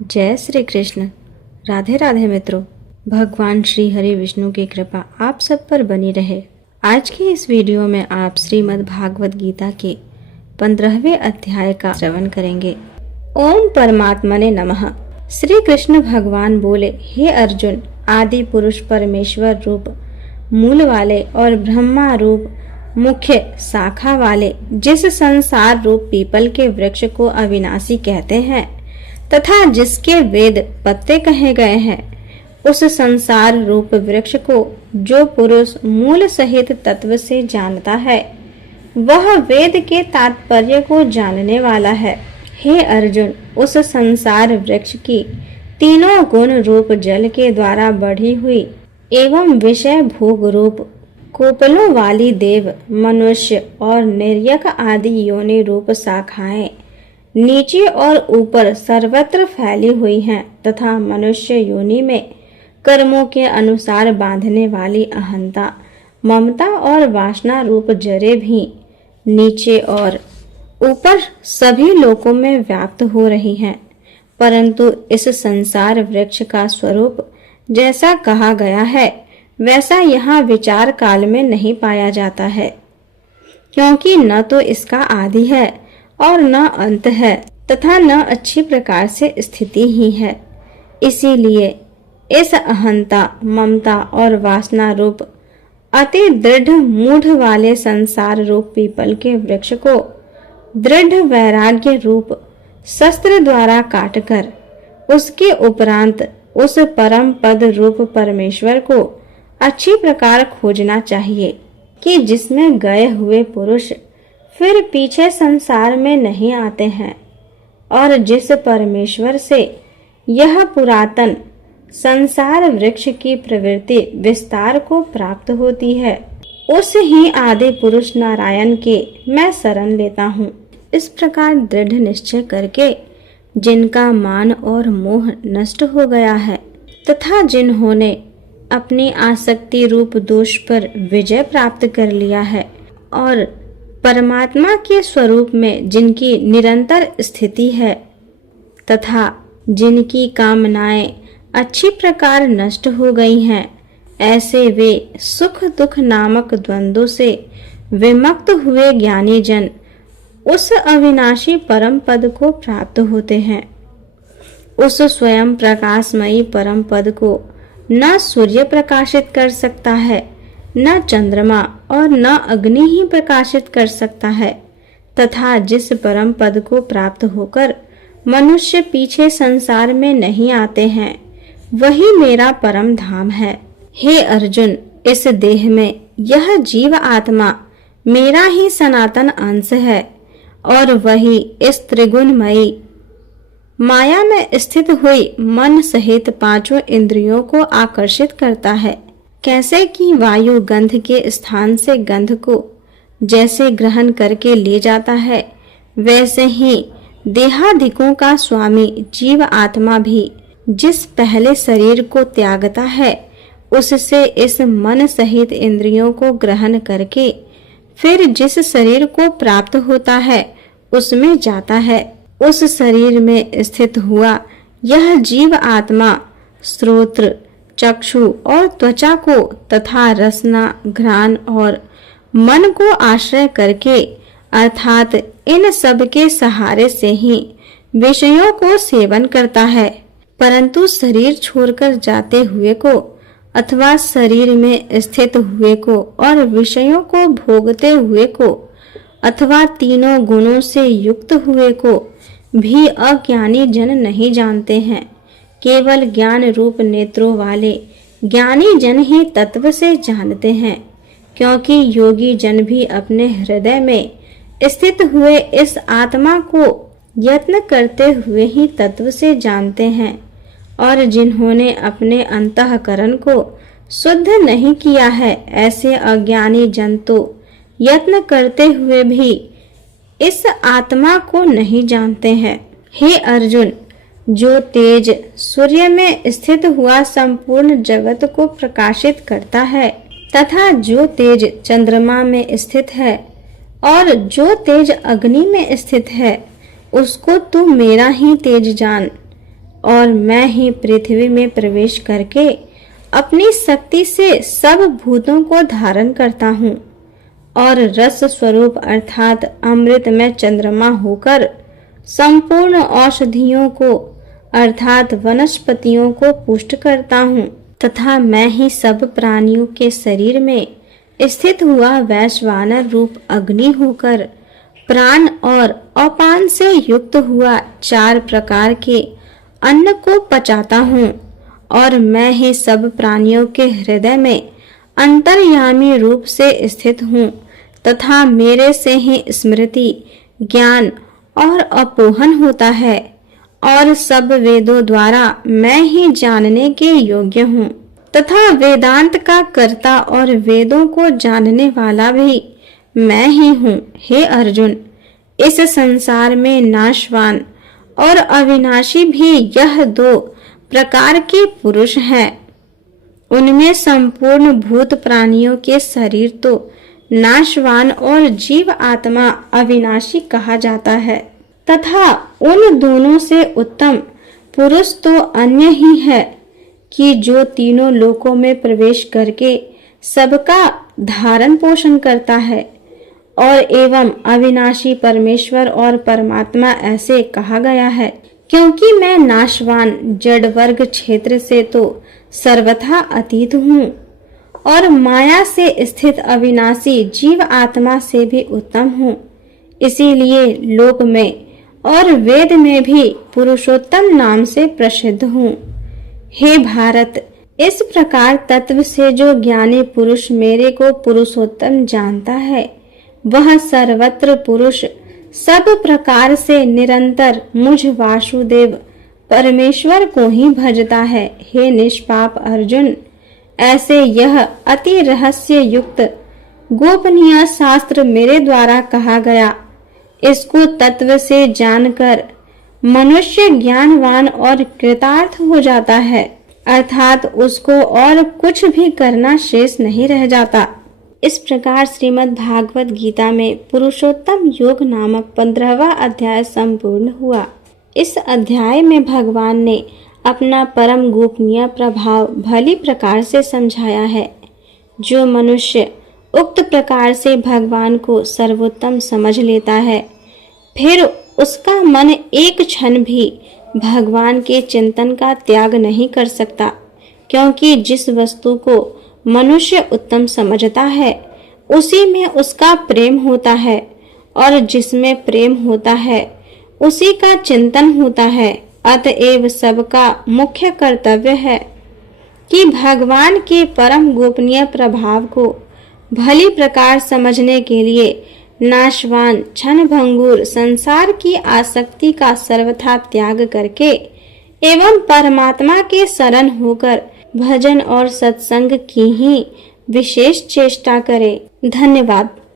जय श्री कृष्ण। राधे राधे मित्रों। भगवान श्री हरि विष्णु की कृपा आप सब पर बनी रहे। आज के इस वीडियो में आप श्रीमद् भागवत गीता के 15वें अध्याय का श्रवण करेंगे। ओम परमात्मने नमः। श्री कृष्ण भगवान बोले, हे अर्जुन, आदि पुरुष परमेश्वर रूप मूल वाले और ब्रह्मा रूप मुख्य शाखा वाले जिस संसार रूप पीपल के वृक्ष को अविनाशी कहते हैं तथा जिसके वेद पत्ते कहे गए हैं, उस संसार रूप वृक्ष को जो पुरुष मूल सहित तत्व से जानता है, वह वेद के तात्पर्य को जानने वाला है। हे अर्जुन, उस संसार वृक्ष की तीनों गुण रूप जल के द्वारा बढ़ी हुई एवं विषय भोग रूप कोपलों वाली देव, मनुष्य और निर्यक आदि योनि रूप शाखाएं नीचे और ऊपर सर्वत्र फैली हुई हैं तथा मनुष्य योनि में कर्मों के अनुसार बांधने वाली अहंता, ममता और वासना रूप जरे भी नीचे और ऊपर सभी लोकों में व्याप्त हो रही हैं। परंतु इस संसार वृक्ष का स्वरूप जैसा कहा गया है वैसा यहाँ विचार काल में नहीं पाया जाता है, क्योंकि न तो इसका आदि है और न अंत है तथा न अच्छी प्रकार से स्थिति ही है। इसीलिए इस अहंता, ममता और वासना रूप अति दृढ़ मूढ़ वाले संसार रूप पीपल के वृक्ष को दृढ़ वैराग्य रूप शस्त्र द्वारा काटकर उसके उपरांत उस परम पद रूप परमेश्वर को अच्छी प्रकार खोजना चाहिए कि जिसमें गए हुए पुरुष फिर पीछे संसार में नहीं आते हैं और जिस परमेश्वर से यह पुरातन संसार वृक्ष की प्रवृत्ति विस्तार को प्राप्त होती है, उस ही आदि पुरुष नारायण के मैं शरण लेता हूँ। इस प्रकार दृढ़ निश्चय करके जिनका मान और मोह नष्ट हो गया है तथा जिन्होंने अपनी आसक्ति रूप दोष पर विजय प्राप्त कर लिया है और परमात्मा के स्वरूप में जिनकी निरंतर स्थिति है तथा जिनकी कामनाएं अच्छी प्रकार नष्ट हो गई हैं, ऐसे वे सुख दुख नामक द्वंद्वों से विमुक्त हुए ज्ञानी जन उस अविनाशी परम पद को प्राप्त होते हैं। उस स्वयं प्रकाशमयी परम पद को न सूर्य प्रकाशित कर सकता है, न चंद्रमा और न अग्नि ही प्रकाशित कर सकता है तथा जिस परम पद को प्राप्त होकर मनुष्य पीछे संसार में नहीं आते हैं, वही मेरा परम धाम है। हे अर्जुन, इस देह में यह जीव आत्मा मेरा ही सनातन अंश है और वही इस त्रिगुणमयी माया में स्थित हुई मन सहित पांचों इंद्रियों को आकर्षित करता है। कैसे कि वायु गंध के स्थान से गंध को जैसे ग्रहण करके ले जाता है, वैसे ही देहादिकों का स्वामी जीव आत्मा भी जिस पहले शरीर को त्यागता है, उससे इस मन सहित इंद्रियों को ग्रहण करके फिर जिस शरीर को प्राप्त होता है उसमें जाता है। उस शरीर में स्थित हुआ यह जीव आत्मा श्रोत्र, चक्षु और त्वचा को तथा रसना, घ्राण और मन को आश्रय करके अर्थात इन सब के सहारे से ही विषयों को सेवन करता है। परंतु शरीर छोड़कर जाते हुए को अथवा शरीर में स्थित हुए को और विषयों को भोगते हुए को अथवा तीनों गुणों से युक्त हुए को भी अज्ञानी जन नहीं जानते हैं। केवल ज्ञान रूप नेत्रों वाले ज्ञानी जन ही तत्व से जानते हैं, क्योंकि योगी जन भी अपने हृदय में स्थित हुए इस आत्मा को यत्न करते हुए ही तत्व से जानते हैं। और जिन्होंने अपने अंतःकरण को शुद्ध नहीं किया है, ऐसे अज्ञानी जन तो यत्न करते हुए भी इस आत्मा को नहीं जानते हैं। हे अर्जुन, जो तेज सूर्य में स्थित हुआ संपूर्ण जगत को प्रकाशित करता है तथा जो तेज चंद्रमा में स्थित है और जो तेज अग्नि में स्थित है, उसको तू मेरा ही तेज जान और मैं ही पृथ्वी में प्रवेश करके अपनी शक्ति से सब भूतों को धारण करता हूँ और रस स्वरूप अर्थात अमृत में चंद्रमा होकर संपूर्ण औषधियों को अर्थात वनस्पतियों को पुष्ट करता हूँ तथा मैं ही सब प्राणियों के शरीर में स्थित हुआ वैश्वानर रूप अग्नि होकर प्राण और अपान से युक्त हुआ 4 प्रकार के अन्न को पचाता हूँ और मैं ही सब प्राणियों के हृदय में अंतर्यामी रूप से स्थित हूँ तथा मेरे से ही स्मृति ज्ञान और अपोहन होता है और सब वेदों द्वारा मैं ही जानने के योग्य हूँ तथा वेदांत का कर्ता और वेदों को जानने वाला भी मैं ही हूँ। हे अर्जुन, इस संसार में नाशवान और अविनाशी भी यह 2 प्रकार के पुरुष हैं। उनमें संपूर्ण भूत प्राणियों के शरीर तो नाशवान और जीव आत्मा अविनाशी कहा जाता है तथा उन दोनों से उत्तम पुरुष तो अन्य ही है कि जो तीनों लोकों में प्रवेश करके सबका धारण पोषण करता है और एवं अविनाशी परमेश्वर और परमात्मा ऐसे कहा गया है क्योंकि मैं नाशवान जड़ वर्ग क्षेत्र से तो सर्वथा अतीत हूँ और माया से स्थित अविनाशी जीव आत्मा से भी उत्तम हूँ। इसीलिए लोक में और वेद में भी पुरुषोत्तम नाम से प्रसिद्ध हूँ। हे भारत, इस प्रकार तत्व से जो ज्ञानी पुरुष मेरे को पुरुषोत्तम जानता है वह सर्वत्र पुरुष सब प्रकार से निरंतर मुझ वासुदेव परमेश्वर को ही भजता है। हे निष्पाप अर्जुन, ऐसे यह अति रहस्य युक्त गोपनीय शास्त्र मेरे द्वारा कहा गया। इसको तत्व से जानकर मनुष्य ज्ञानवान और कृतार्थ हो जाता है अर्थात उसको और कुछ भी करना शेष नहीं रह जाता। इस प्रकार श्रीमद् भागवत गीता में पुरुषोत्तम योग नामक 15वां अध्याय संपूर्ण हुआ। इस अध्याय में भगवान ने अपना परम गोपनीय प्रभाव भली प्रकार से समझाया है। जो मनुष्य उक्त प्रकार से भगवान को सर्वोत्तम समझ लेता है फिर उसका मन एक क्षण भी भगवान के चिंतन का त्याग नहीं कर सकता क्योंकि जिस वस्तु को मनुष्य उत्तम समझता है उसी में उसका प्रेम होता है और जिसमें प्रेम होता है उसी का चिंतन होता है। अतएव सबका मुख्य कर्तव्य है कि भगवान के परम गोपनीय प्रभाव को भली प्रकार समझने के लिए नाशवान क्षणभंगुर संसार की आसक्ति का सर्वथा त्याग करके एवं परमात्मा के शरण होकर भजन और सत्संग की ही विशेष चेष्टा करे। धन्यवाद।